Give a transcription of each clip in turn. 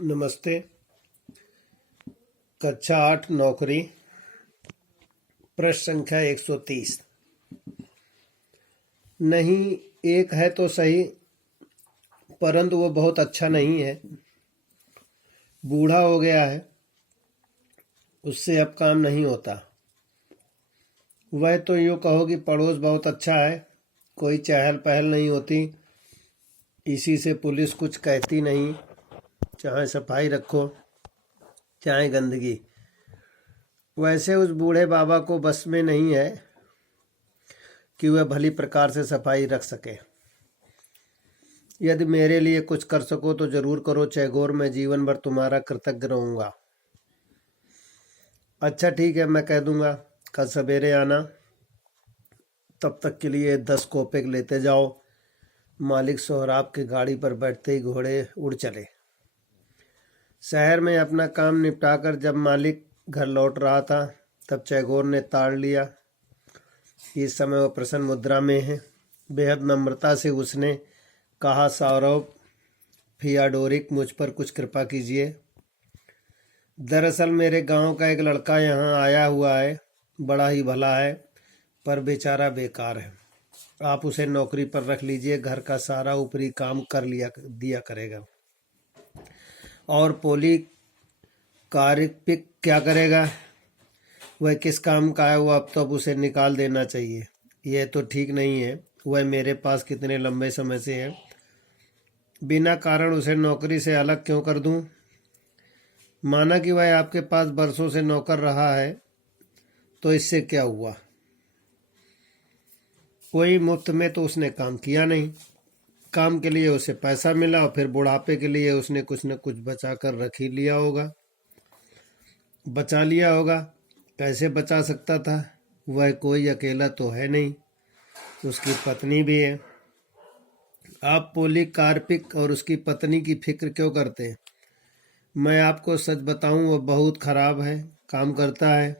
नमस्ते। कक्षा 8 नौकरी। प्रश्न संख्या 130। नहीं, एक है तो सही, परंतु वो बहुत अच्छा नहीं है। बूढ़ा हो गया है, उससे अब काम नहीं होता। वह तो यूँ कहो कि पड़ोस बहुत अच्छा है, कोई चहल पहल नहीं होती, इसी से पुलिस कुछ कहती नहीं। चाहे सफाई रखो चाहे गंदगी। वैसे उस बूढ़े बाबा को बस में नहीं है कि वह भली प्रकार से सफाई रख सके। यदि मेरे लिए कुछ कर सको तो जरूर करो चैगोर, मैं जीवन भर तुम्हारा कृतज्ञ रहूंगा। अच्छा ठीक है, मैं कह दूंगा, कल सवेरे आना। तब तक के लिए 10 कोपेक लेते जाओ। मालिक सोहराब की गाड़ी पर बैठते ही घोड़े उड़ चले। शहर में अपना काम निपटाकर जब मालिक घर लौट रहा था तब चैगोर ने ताड़ लिया। इस समय वह प्रसन्न मुद्रा में है। बेहद नम्रता से उसने कहा, सौरभ फियाडोरिक, मुझ पर कुछ कृपा कीजिए। दरअसल मेरे गांव का एक लड़का यहाँ आया हुआ है, बड़ा ही भला है, पर बेचारा बेकार है। आप उसे नौकरी पर रख लीजिए, घर का सारा ऊपरी काम कर दिया करेगा। और पोली कार्पिक क्या करेगा? वह किस काम का है? वो अब उसे निकाल देना चाहिए। यह तो ठीक नहीं है। वह मेरे पास कितने लंबे समय से है, बिना कारण उसे नौकरी से अलग क्यों कर दूं? माना कि वह आपके पास बरसों से नौकर रहा है, तो इससे क्या हुआ? कोई मुफ्त में तो उसने काम किया नहीं। काम के लिए उसे पैसा मिला और फिर बुढ़ापे के लिए उसने कुछ न कुछ बचा कर रख ही लिया होगा, बचा लिया होगा। कैसे बचा सकता था? वह कोई अकेला तो है नहीं, उसकी पत्नी भी है। आप पोलीकार्पिक और उसकी पत्नी की फिक्र क्यों करते हैं? मैं आपको सच बताऊं, वह बहुत खराब है, काम करता है।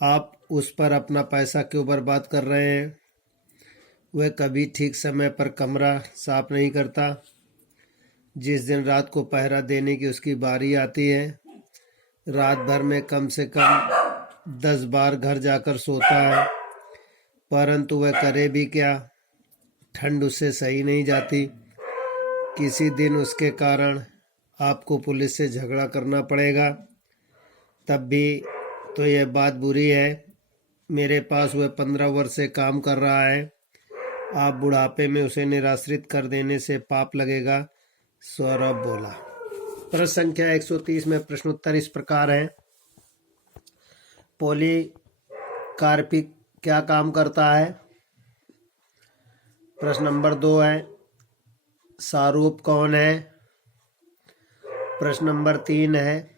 आप उस पर अपना पैसा क्यों बर्बाद कर रहे हैं? वह कभी ठीक समय पर कमरा साफ नहीं करता। जिस दिन रात को पहरा देने की उसकी बारी आती है, रात भर में कम से कम 10 बार घर जाकर सोता है, परंतु वह करे भी क्या? ठंड उससे सही नहीं जाती। किसी दिन उसके कारण आपको पुलिस से झगड़ा करना पड़ेगा, तब भी तो यह बात बुरी है। मेरे पास वह 15 वर्ष से काम कर रहा है। आप बुढ़ापे में उसे निराश्रित कर देने से पाप लगेगा, सौरभ बोला। प्रश्न संख्या 130 में प्रश्नोत्तर इस प्रकार है। पोलीकार्पिक क्या काम करता है? प्रश्न नंबर 2 है, शाहरुख कौन है? प्रश्न नंबर 3 है,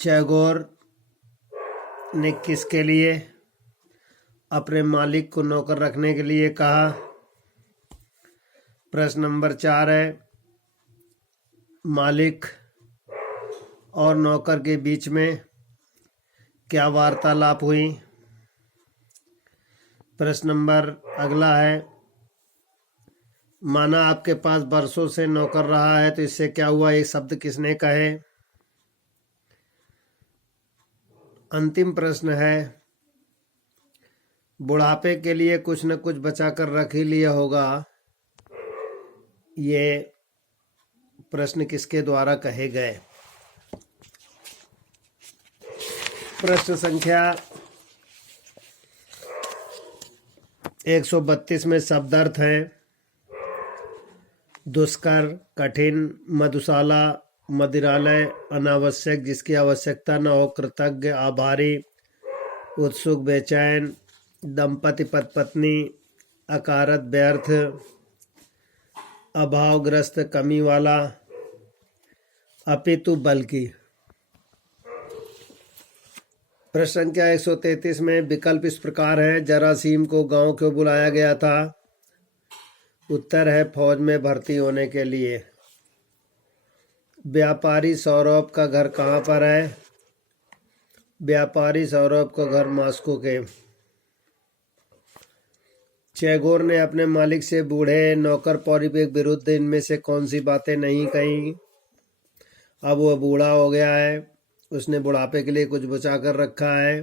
चैगोर ने किसके लिए अपने मालिक को नौकर रखने के लिए कहा? प्रश्न नंबर 4 है, मालिक और नौकर के बीच में क्या वार्तालाप हुई? प्रश्न नंबर अगला है, माना आपके पास बरसों से नौकर रहा है, तो इससे क्या हुआ? एक शब्द किसने कहे? अंतिम प्रश्न है, बुढ़ापे के लिए कुछ न कुछ बचा कर रख ही लिया होगा। ये प्रश्न किसके द्वारा कहे गए? प्रश्न संख्या 132 में शब्दार्थ है, दुष्कर, कठिन, मधुशाला, मदिरालय, अनावश्यक, जिसकी आवश्यकता न हो, कृतज्ञ, आभारी, उत्सुक, बेचैन, दंपति पति पत्नी, अकारत, व्यर्थ, अभावग्रस्त, कमी वाला, अपितु बल्कि। प्रश्न संख्या 133 में विकल्प इस प्रकार है, जरासीम को गांव क्यों बुलाया गया था? उत्तर है, फौज में भर्ती होने के लिए। व्यापारी सौरभ का घर कहाँ पर है? व्यापारी सौरभ का घर मास्को के। चैगोर ने अपने मालिक से बूढ़े नौकर पौरी के विरुद्ध इनमें से कौन सी बातें नहीं कही। अब वह बूढ़ा हो गया है, उसने बुढ़ापे के लिए कुछ बचा कर रखा है।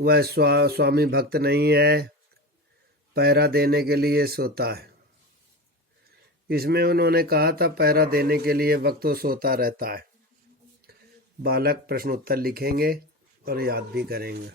वह स्वामी भक्त नहीं है, पहरा देने के लिए सोता है। इसमें उन्होंने कहा था पहरा देने के लिए वक्त सोता रहता है। बालक प्रश्न उत्तर लिखेंगे और याद भी करेंगे।